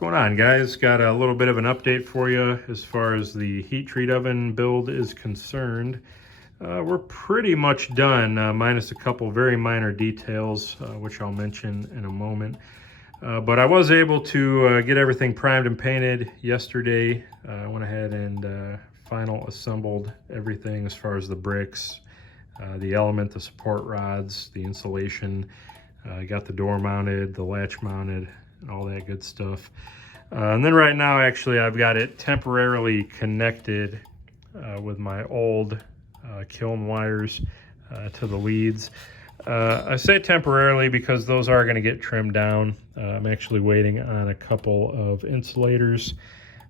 Going on, guys? Got a little bit of an update for you as far as the heat treat oven build is concerned. We're pretty much done, minus a couple very minor details, which I'll mention in a moment. But I was able to get everything primed and painted yesterday. I went ahead and final assembled everything as far as the bricks, the element, the support rods, the insulation. I got the door mounted, the latch mounted, and all that good stuff. And then right now, actually, I've got it temporarily connected with my old kiln wires to the leads. I say temporarily because those are going to get trimmed down. I'm actually waiting on a couple of insulators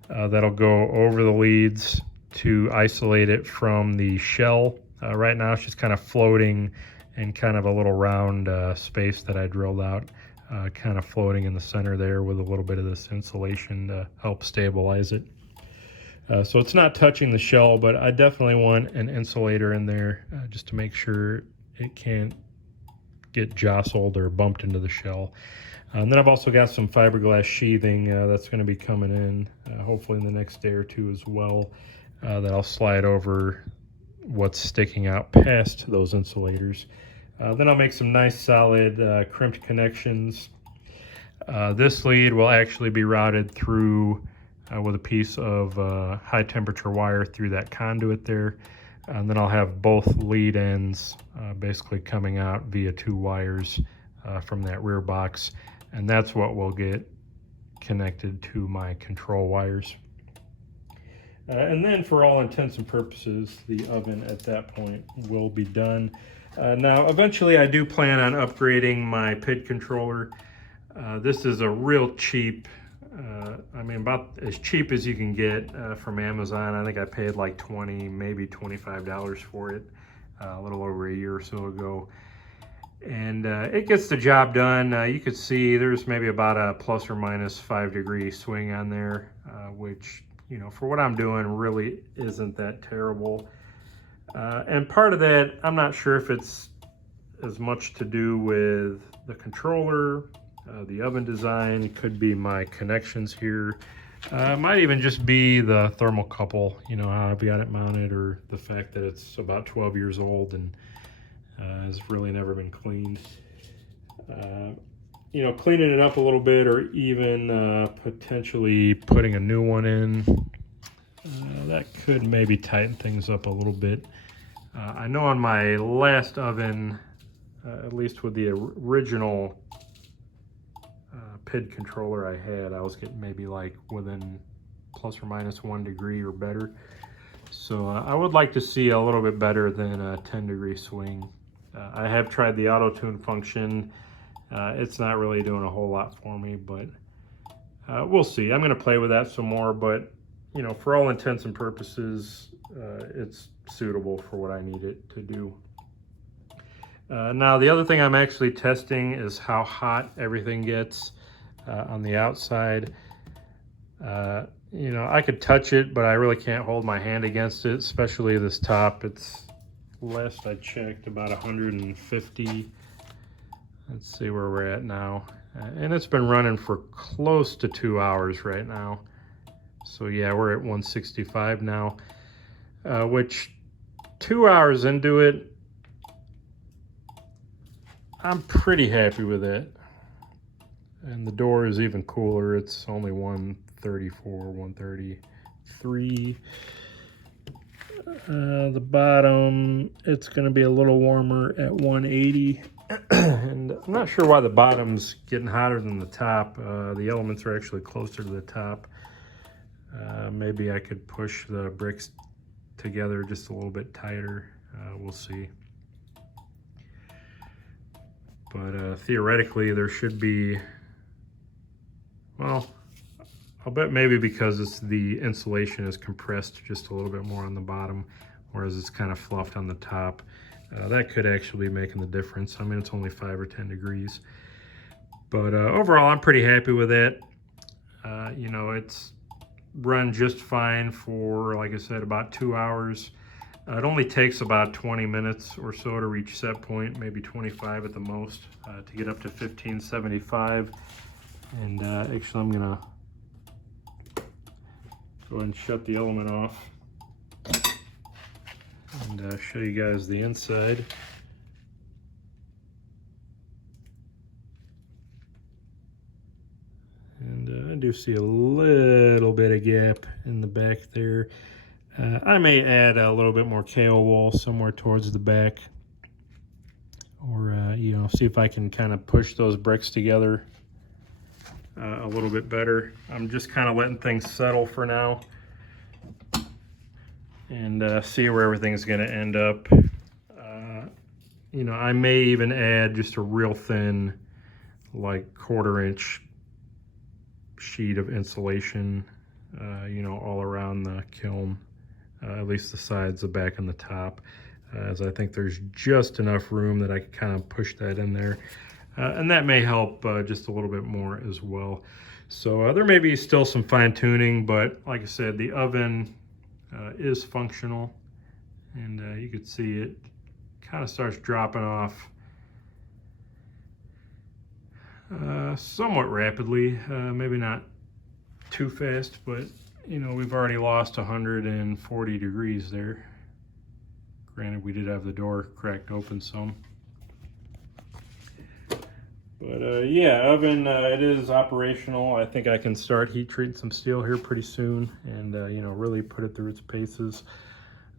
that'll go over the leads to isolate it from the shell. Right now it's just kind of floating in kind of a little round space that I drilled out, kind of floating in the center there with a little bit of this insulation to help stabilize it. So it's not touching the shell, but I definitely want an insulator in there just to make sure it can't get jostled or bumped into the shell. And then I've also got some fiberglass sheathing that's going to be coming in hopefully in the next day or two as well, that I'll slide over what's sticking out past those insulators. Then I'll make some nice solid crimped connections. This lead will actually be routed through with a piece of high temperature wire through that conduit there. And then I'll have both lead ends basically coming out via 2 wires from that rear box. And that's what will get connected to my control wires. And then for all intents and purposes, the oven at that point will be done. Now, eventually I do plan on upgrading my PID controller. This is a real cheap, I mean about as cheap as you can get from Amazon. I think I paid like $20, maybe $25 for it a little over a year or so ago. And it gets the job done. You could see there's maybe about a plus or minus 5-degree swing on there, which, you know, for what I'm doing really isn't that terrible. And part of that, I'm not sure if it's as much to do with the controller, the oven design. It could be my connections here. It might even just be the thermocouple, you know, how I've got it mounted, or the fact that it's about 12 years old and has really never been cleaned. You know, cleaning it up a little bit, or even potentially putting a new one in, that could maybe tighten things up a little bit. I know on my last oven, at least with the original PID controller I had, I was getting maybe like within plus or minus 1 degree or better. So I would like to see a little bit better than a 10-degree swing. I have tried the auto tune function. It's not really doing a whole lot for me, but we'll see. I'm going to play with that some more, but you know, for all intents and purposes, it's suitable for what I need it to do. Now, the other thing I'm actually testing is how hot everything gets on the outside. You know, I could touch it, but I really can't hold my hand against it, especially this top. It's, last I checked, about 150. Let's see where we're at now. And it's been running for close to 2 hours right now. So yeah, we're at 165 now, which 2 hours into it, I'm pretty happy with it. And the door is even cooler. It's only 134, 133. The bottom, it's going to be a little warmer at 180. And I'm not sure why the bottom's getting hotter than the top. The elements are actually closer to the top. Maybe I could push the bricks together just a little bit tighter. We'll see. But theoretically, there should be, well, I'll bet maybe because it's the insulation is compressed just a little bit more on the bottom, whereas it's kind of fluffed on the top. That could actually be making the difference. I mean, it's only 5 or 10 degrees. But overall, I'm pretty happy with it. You know, it's run just fine for, like I said, about 2 hours. It only takes about 20 minutes or so to reach set point, maybe 25 at the most, to get up to 1575. And actually, I'm gonna go ahead and shut the element off and show you guys the inside. And I do see a little bit of gap in the back there. I may add a little bit more KO wall somewhere towards the back, or you know, see if I can kind of push those bricks together a little bit better. I'm just kind of letting things settle for now and see where everything's going to end up. You know, I may even add just a real thin, like 1/4 inch sheet of insulation, you know, all around the kiln, at least the sides, the back, and the top, as I think there's just enough room that I can kind of push that in there. And that may help just a little bit more as well. So there may be still some fine tuning, but like I said, the oven is functional, and you can see it kind of starts dropping off somewhat rapidly, maybe not too fast, but you know, we've already lost 140 degrees there. Granted, we did have the door cracked open some. But yeah, oven, it is operational. I think I can start heat treating some steel here pretty soon and you know, really put it through its paces.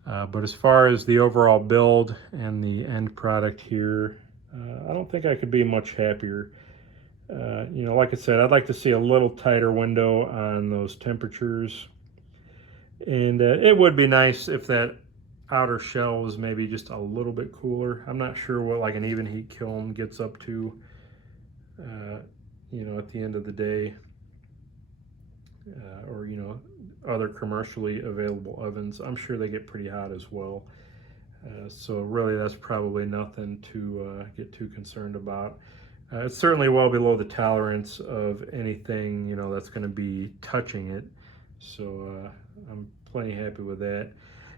But as far as the overall build and the end product here, I don't think I could be much happier. You know, like I said, I'd like to see a little tighter window on those temperatures. And it would be nice if that outer shell was maybe just a little bit cooler. I'm not sure what like an even heat kiln gets up to, you know, at the end of the day, or, you know, other commercially available ovens. I'm sure they get pretty hot as well. So really that's probably nothing to get too concerned about. It's certainly well below the tolerance of anything, you know, that's going to be touching it. So I'm plenty happy with that.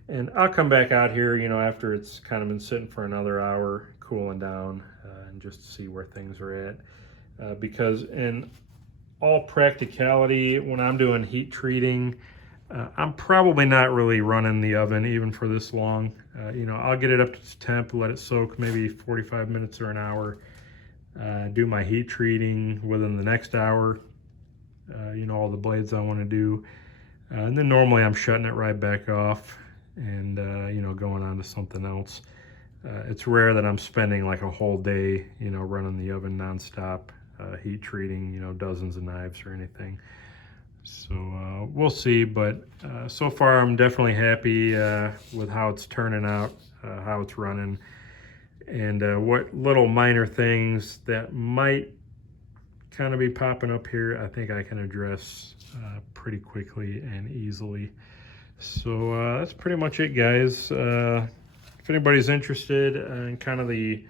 And I'll come back out here, you know, after it's kind of been sitting for another hour, cooling down, and just see where things are at. Because in all practicality, when I'm doing heat treating, I'm probably not really running the oven even for this long. You know, I'll get it up to temp, let it soak maybe 45 minutes or an hour. Do my heat treating within the next hour, you know, all the blades I want to do. And then normally I'm shutting it right back off and, you know, going on to something else. It's rare that I'm spending like a whole day, you know, running the oven nonstop, heat treating, you know, dozens of knives or anything. So we'll see, but so far I'm definitely happy with how it's turning out, how it's running. And what little minor things that might kind of be popping up here, I think I can address pretty quickly and easily. So that's pretty much it, guys. If anybody's interested in kind of the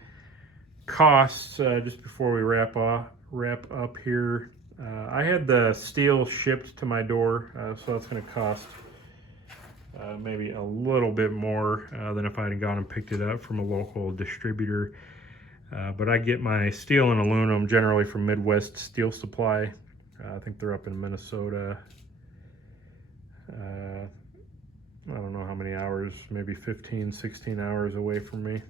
costs, just before we wrap up here, I had the steel shipped to my door, so that's going to cost maybe a little bit more than if I had gone and picked it up from a local distributor. But I get my steel and aluminum generally from Midwest Steel Supply. I think they're up in Minnesota. I don't know how many hours, maybe 15, 16 hours away from me.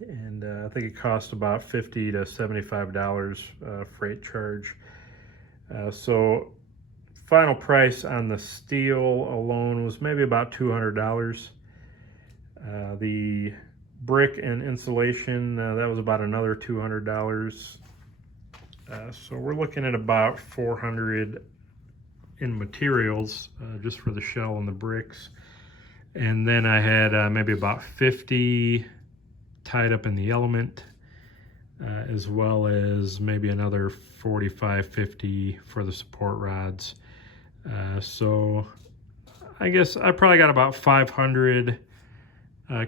And I think it cost about $50 to $75 freight charge. So final price on the steel alone was maybe about $200. The brick and insulation, that was about another $200. So we're looking at about $400 in materials, just for the shell and the bricks. And then I had maybe about $50 tied up in the element, as well as maybe another $45, $50 for the support rods. So I guess I probably got about 500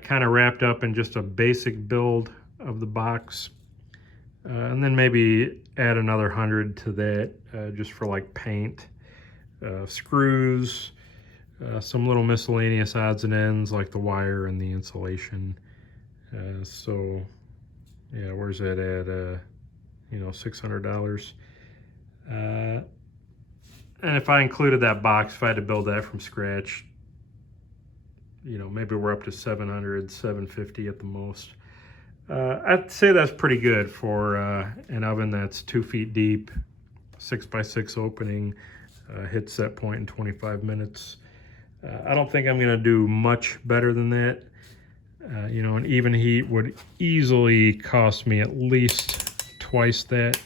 kind of wrapped up in just a basic build of the box. And then maybe add another 100 to that, just for like paint, screws, some little miscellaneous odds and ends like the wire and the insulation. So yeah, where's that at? You know, $600. And if I included that box, if I had to build that from scratch, you know, maybe we're up to 700, 750 at the most. I'd say that's pretty good for an oven that's 2 feet deep, 6x6 opening, hit set point in 25 minutes. I don't think I'm gonna do much better than that. You know, an even heat would easily cost me at least twice that.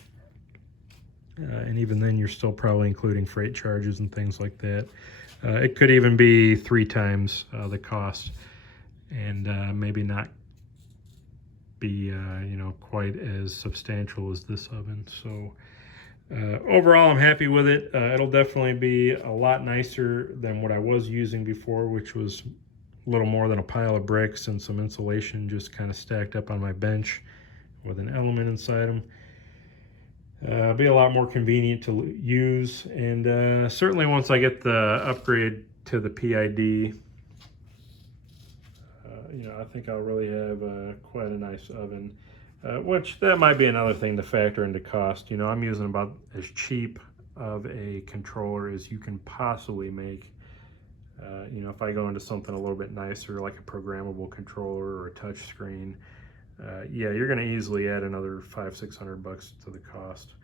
And even then, you're still probably including freight charges and things like that. It could even be 3 times the cost, and maybe not be you know, quite as substantial as this oven. So overall, I'm happy with it. It'll definitely be a lot nicer than what I was using before, which was a little more than a pile of bricks and some insulation just kind of stacked up on my bench with an element inside them. Be a lot more convenient to use, and certainly once I get the upgrade to the PID, you know, I think I'll really have quite a nice oven, which that might be another thing to factor into cost. You know, I'm using about as cheap of a controller as you can possibly make. You know, if I go into something a little bit nicer, like a programmable controller or a touch screen, yeah, you're going to easily add another $500-600 to the cost.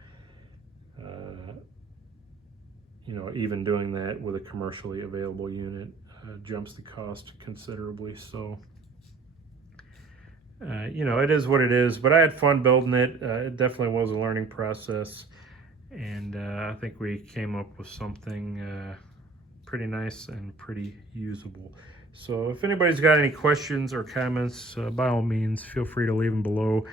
You know, even doing that with a commercially available unit jumps the cost considerably. So, you know, it is what it is, but I had fun building it. It definitely was a learning process, and I think we came up with something pretty nice and pretty usable. So if anybody's got any questions or comments, by all means, feel free to leave them below.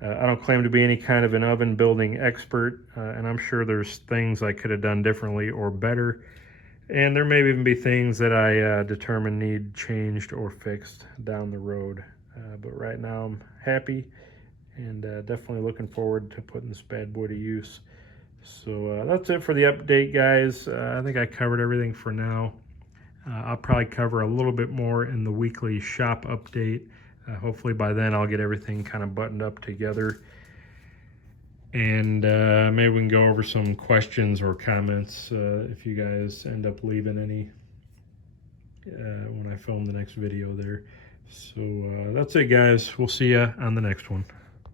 I don't claim to be any kind of an oven building expert, and I'm sure there's things I could have done differently or better. And there may even be things that I determine need changed or fixed down the road. But right now I'm happy, and definitely looking forward to putting this bad boy to use. So that's it for the update, guys. I think I covered everything for now. I'll probably cover a little bit more in the weekly shop update. Hopefully by then I'll get everything kind of buttoned up together. And maybe we can go over some questions or comments if you guys end up leaving any when I film the next video there. So that's it, guys. We'll see you on the next one.